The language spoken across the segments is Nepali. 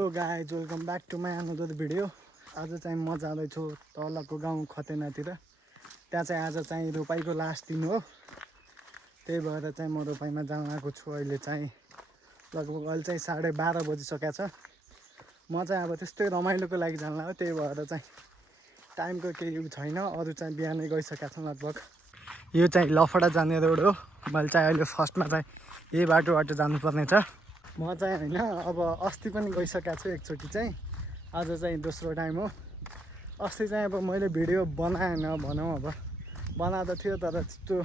Hello guys, welcome back to my another video. आज चाहिँ म जाँदैछु तलको गाउँ खतेनातिर। त्यहाँ चाहिँ आज चाहिँ रोपाइको लास्ट दिन हो। त्यही भएर चाहिँ म रोपाइमा जान आएको छु। अहिले चाहिँ लगभग अहिले चाहिँ 12:30 बजिसकेको छ। म चाहिँ अब त्यस्तै रमाइलोको लागि जान्ला हो। त्यही भएर चाहिँ टाइमको केही छैन। अरू चाहिँ बिहानै गइसकेको छ लगभग। यो चाहिँ लफडा जाने रोड हो। मैले चाहिँ अहिले फर्स्टमा चाहिँ यही बाटोबाट जानुपर्ने छ। म चाहिँ होइन, अब अस्ति पनि गइसकेको छु एकचोटि चाहिँ। आज चाहिँ दोस्रो टाइम हो। अस्ति चाहिँ अब मैले भिडियो बनाएन भनौँ, अब बनाएको थियो तर त्यस्तो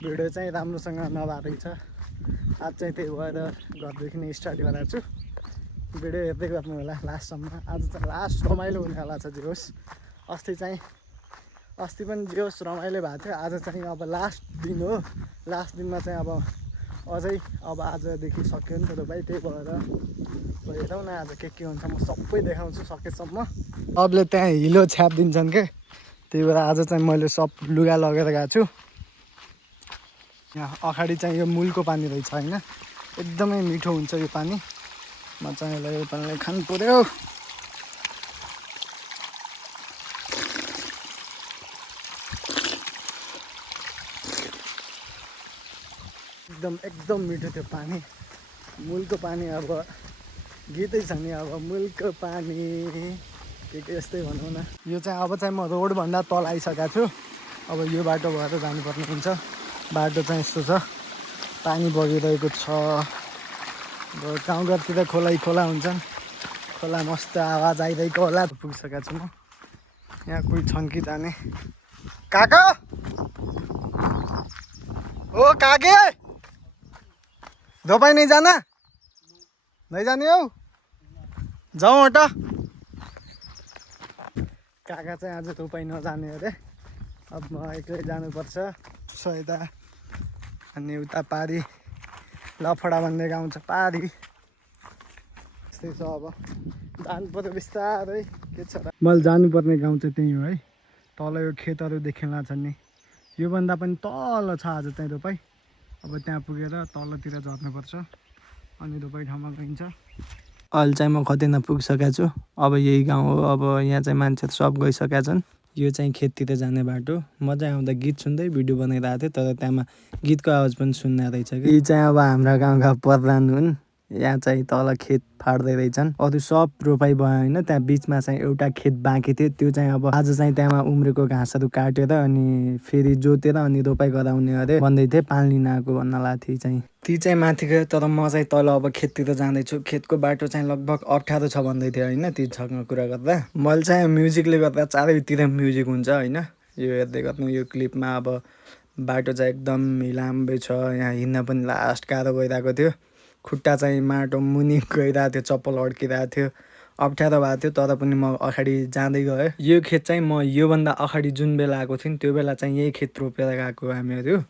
भिडियो चाहिँ राम्रोसँग नभएको छ। आज चाहिँ त्यही भएर घरदेखि नै स्टार्ट गरेको छु। भिडियो हेर्दै गर्नु होला लास्टसम्म। आज चाहिँ लास्ट रमाइलो हुनेवाला छ। जे होस्, अस्ति पनि जे होस् रमाइलो भएको थियो। आज चाहिँ अब लास्ट दिन हो। लास्ट दिनमा चाहिँ अब अझै अब आजदेखि सक्यो नि त भाइ। त्यही भएर हेरौँ न आज के हुन्छ। म सबै देखाउँछु सकेसम्म। सबले त्यहाँ हिलो छ्यापिदिन्छन् के, त्यही भएर आज चाहिँ मैले सब लुगा लगेर गएको छु। यहाँ अगाडि चाहिँ यो मूलको पानी रहेछ होइन, एकदमै मिठो हुन्छ यो पानी। म चाहिँ यो पानीलाई खानु पर्यो। एकदम मिठो त्यो पानी, मूलको पानी। अब गीतै छ नि, अब मूलको पानी के यस्तै भनौँ न। यो चाहिँ अब चाहिँ म रोडभन्दा तल आइसकेको छु। अब यो बाटो भएर जानुपर्ने हुन्छ। बाटो चाहिँ यस्तो छ, पानी बगिरहेको छ। अब गाउँघरतिर खोला हुन्छन्, खोला मस्त आवाज आइरहेको होला। पुगिसकेको छु म। यहाँ कोही छन् कि जाने। काका ओ काके, दोपाई नहीं जाना? नहीं जाने हो? जाउँ हट। काका चाहिँ आज दोपाई नजाने अरे। अब म एक्लै जानुपर्छ। यता अनि उता पारी लफडा भन्ने गाउँ छ, पारी त्यस्तै छ। अब जानु पर्यो बिस्तारै। के छ र, मैले जानुपर्ने गाउँ चाहिँ त्यही हो है। तल यो खेतहरू देखिँला छन् नि, योभन्दा पनि तल छ आज चाहिँ रोपाई। अब त्यहाँ पुगेर तलतिर झर्नुपर्छ अनि रोपाई ठाउँमा गइन्छ। अहिले चाहिँ म खतेना पुगिसकेको छु। अब यही गाउँ हो। अब यहाँ चाहिँ मान्छेहरू सब गइसकेका छन्। यो चाहिँ खेततिर जाने बाटो। म चाहिँ आउँदा गीत सुन्दै भिडियो बनाइरहेको थिएँ, तर त्यहाँमा गीतको आवाज पनि सुन्ने रहेछ कि। यी चाहिँ अब हाम्रा गाउँका प्रधान हुन्। यहाँ चाहिँ तल खेत फाड्दै रहेछन्। अरू सब रोपाई भयो होइन। त्यहाँ बिचमा चाहिँ एउटा खेत बाँकी थियो, त्यो चाहिँ अब आज चाहिँ त्यहाँमा उम्रेको घाँसहरू काटेर अनि फेरि जोतेर अनि रोपाई गराउने अरे भन्दै थिए। पानी लिन आएको भन्नला थिए चाहिँ। ती चाहिँ माथि गयो, तर म चाहिँ तल अब खेततिर जाँदैछु। खेतको बाटो चाहिँ लगभग अप्ठ्यारो छ भन्दै थियो होइन तीसँग कुरा गर्दा। मैले चाहिँ म्युजिकले गर्दा चारैतिर म्युजिक हुन्छ होइन। यो हेर्दै गर्नु, यो क्लिपमा अब बाटो चाहिँ एकदम हिलाम्बै छ। यहाँ हिँड्न पनि लास्ट गाह्रो भइरहेको थियो। खुट्टा चाहिँ माटो मुनि गइरहेको थियो, चप्पल अड्किरहेको थियो, अप्ठ्यारो भएको थियो। तर पनि म अगाडि जाँदै गएँ। यो खेत चाहिँ म योभन्दा अगाडि जुन बेला आएको थिएँ त्यो बेला चाहिँ यही खेत रोपेर गएको हामीहरू।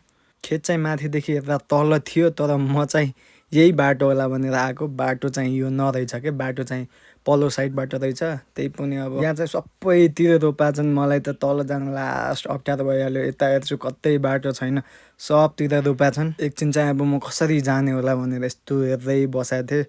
खेत चाहिँ माथिदेखि हेर्दा तल थियो, तर म चाहिँ यही बाटो होला भनेर आएको। बाटो चाहिँ यो नरहेछ क्या, बाटो चाहिँ पल्लो साइडबाट रहेछ। त्यही पनि अब यहाँ चाहिँ सबैतिर रोपा छन्। मलाई त तल जान लास्ट अप्ठ्यारो भइहाल्यो। यता हेर्छु कतै बाटो छैन, सबतिर रोपा छन्। एकछिन चाहिँ अब म कसरी जाने होला भनेर यस्तो हेर्दै बसेको थिएँ।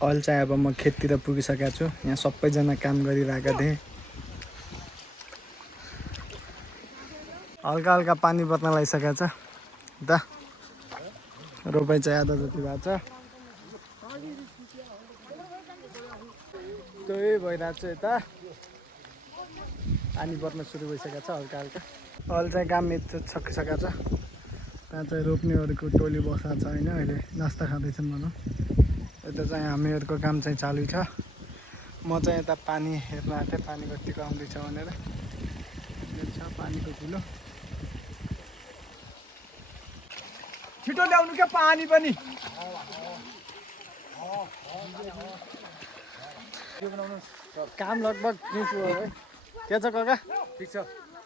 अहिले चाहिँ अब म खेततिर पुगिसकेको छु। यहाँ सबैजना काम गरिरहेका थिएँ। हल्का हल्का पानी पर्न लागिसकेको छ। दा रोपाइ चाहिँ आधा जति भएको छ। त्यही भइरहेको छ। यता पानी पर्न सुरु भइसकेको छ हल्का हल्का। अहिले चाहिँ काम सकिसकेको छ। त्यहाँ चाहिँ रोप्नेहरूको टोली बसेको छ होइन। अहिले नास्ता खाँदैछन् भनौँ। यता चाहिँ हामीहरूको काम चाहिँ चालु छ। म चाहिँ यता पानी हेर्न आएको थिएँ, पानी कतिको आउँदैछ भनेर। यो छ पानीको किलो। छिटो ल्याउनु क्या पानी पनि। काम लगभग फिनिस भयो है। के छ काका? ठिक छ।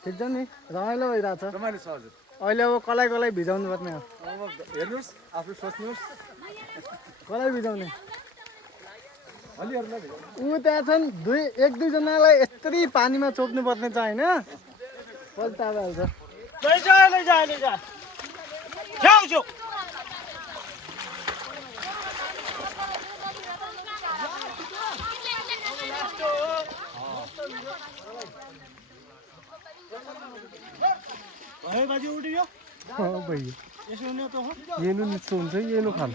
ठिक छ नि रमाइलो भइरहेछ रमाइलो छ हजुर अहिले अब कसलाई कसलाई भिजाउनु पर्ने हो अब हेर्नुहोस् आफू सोच्नुहोस् कसलाई भिजाउने अलिहरूलाई ऊ त्यहाँ छन् एक दुईजनालाई यस्तरी पानीमा चोप्नु पर्ने छ होइन कहिले ताब हाल्छ बाजी उठ्यो भइयो यसो हुने त हो येनु निचो हुन्छ येनु खानु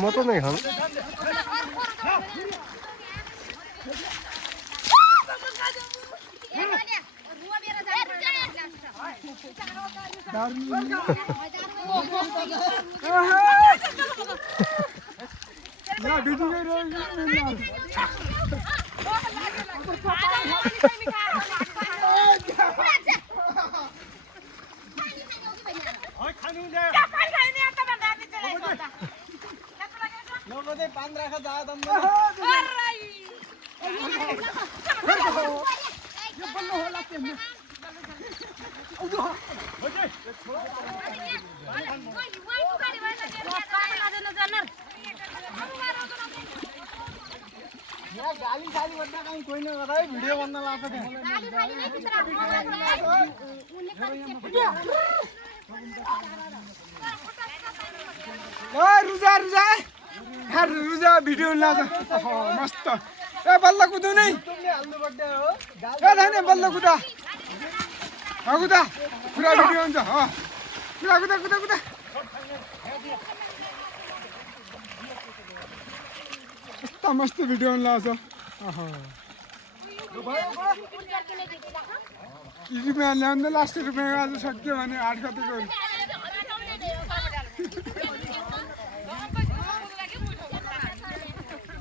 म त नै खानु गाली साली भन्दा कहीँ कोही नगरा है भिडियो बन्न लाग्छ रुजा रुजा रुजा भिडियो लाग्छ मस्त ए बल्ल कुदु नै ए छैन बल्ल कुदा कुदा पुरा भिडियो हुन्छ कुदा कुदा कुदा कुदा यस्तो मस्त भिडियो लाग्छ रुपियाँ ल्याउँदै लास्ट रुपियाँ आज सक्यो भने 8 गतिको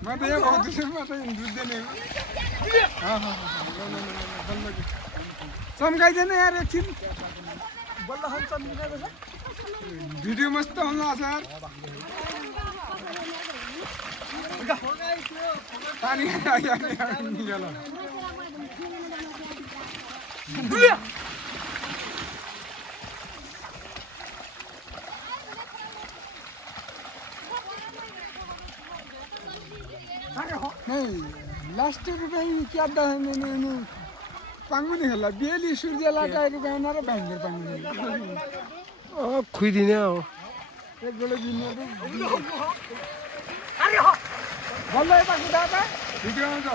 म त यहाँ भाउँदैछु म त दुध्दैन चम्काइदिएन यार एकछिन बल्ल चम्काइदिएछ भिडियो मस्त होला सर पानी निकाल लास्ट रुपियाँ क्या पाङ्गु नि खेल्ला बेली सूर्य लगाएको गाउन र भ्याङ्गर पाङ्गु खुइदिने हो एक बेला दिनु बल्ल यता कुदाका भिडियो आउँछ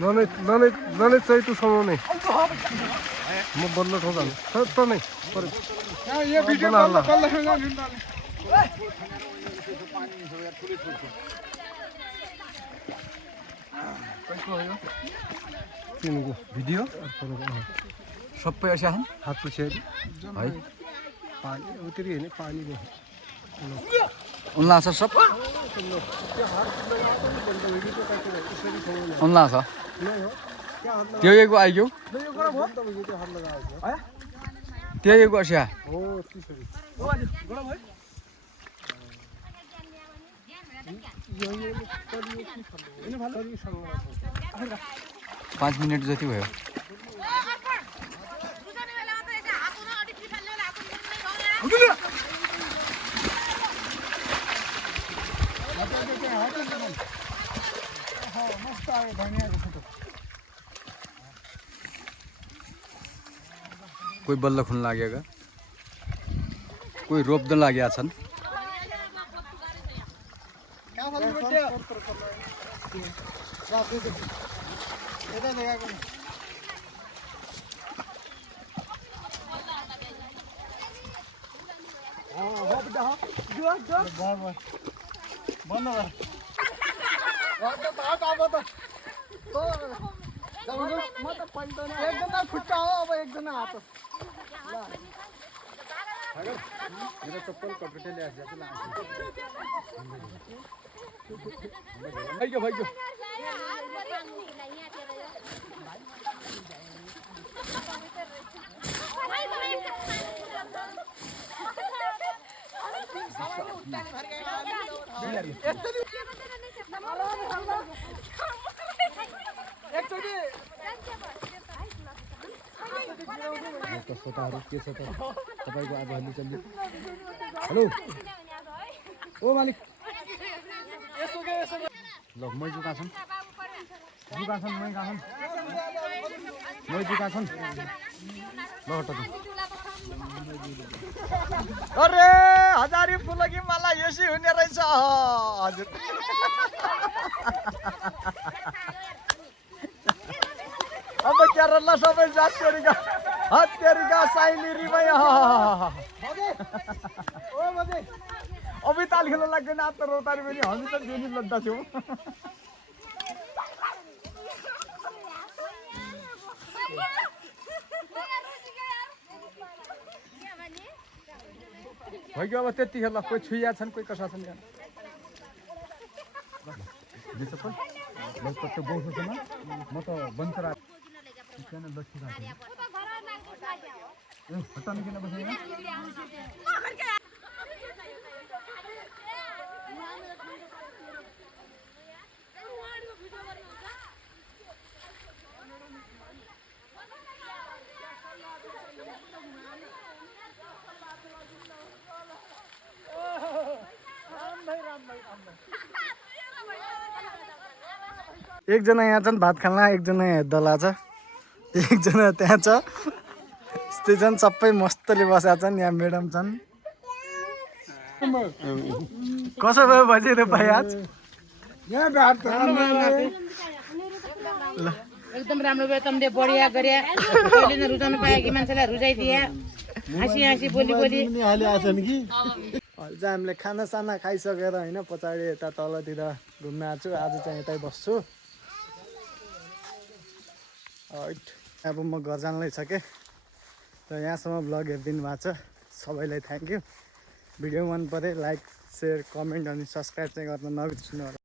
ननै चाहिँ तँ समाउने म बल्ल ठोका त नै यो भिडियो बल्ल तिनको भिडियो सबै असा हात पुछ्याएर है पानी उत्तरी होइन पानी उन्ला छ सब उन्ला छ त्यो एक आइयो त्यो एक असिया 5 मिनट जति भयो कोही बल्ल खुन लागेका कोही रोप्द लागेका छन् एकजना खुट्टा हो अब एकजना हात हो मेरो चप्पल कपडे ल्याएर चाहिँ भाइको भाइको कस्ताहरू के छ त तपाईँको आज हल्ली हेलो ओ मालिक ल मै जुका छन् मै जुका छन् ल हट अरे हजारी फुलकी माला यसै हुने रहेछ हजुर अब केरला सबै जातका हत्यारिका साइलिरीमै अभी ताल खेल्न लाग्दैन आत्म रौतारी पनि हामी त बेनी लड्दा थियौँ भइगयो अब त्यतिखेर ल कोही छुइया छन् कोही कसा छन् यहाँ चप्पल त्यो बोक्छु छैन म त बन्छ लट्ठी हटाउनु किन बसेन एकजना यहाँ छन् भात खान एकजना यहाँ हेर्दला छ एकजना त्यहाँ छ यस्तै छन् सबै मस्तले बसेका छन् यहाँ म्याडम छन् कसो भयो भजिरो भाइ आज एकदम राम्रो भयो तमले बढिया गरे कहिले न रुचाउनु पायो कि मान्छेलाई रुचाइदिए हाँसी हाँसी बोली बोली अहिले चाहिँ हामीले खानासाना खाइसकेर होइन पछाडि यता तलतिर घुम्न आएको छु आज चाहिँ यतै बस्छु अब म घर जानलाई छ के र यहाँसम्म भ्लग हेरिदिनु भएको छ सबैलाई थ्याङ्क यू भिडियो मन परे लाइक सेयर कमेन्ट अनि सब्सक्राइब चाहिँ गर्न नबिर्सनु होला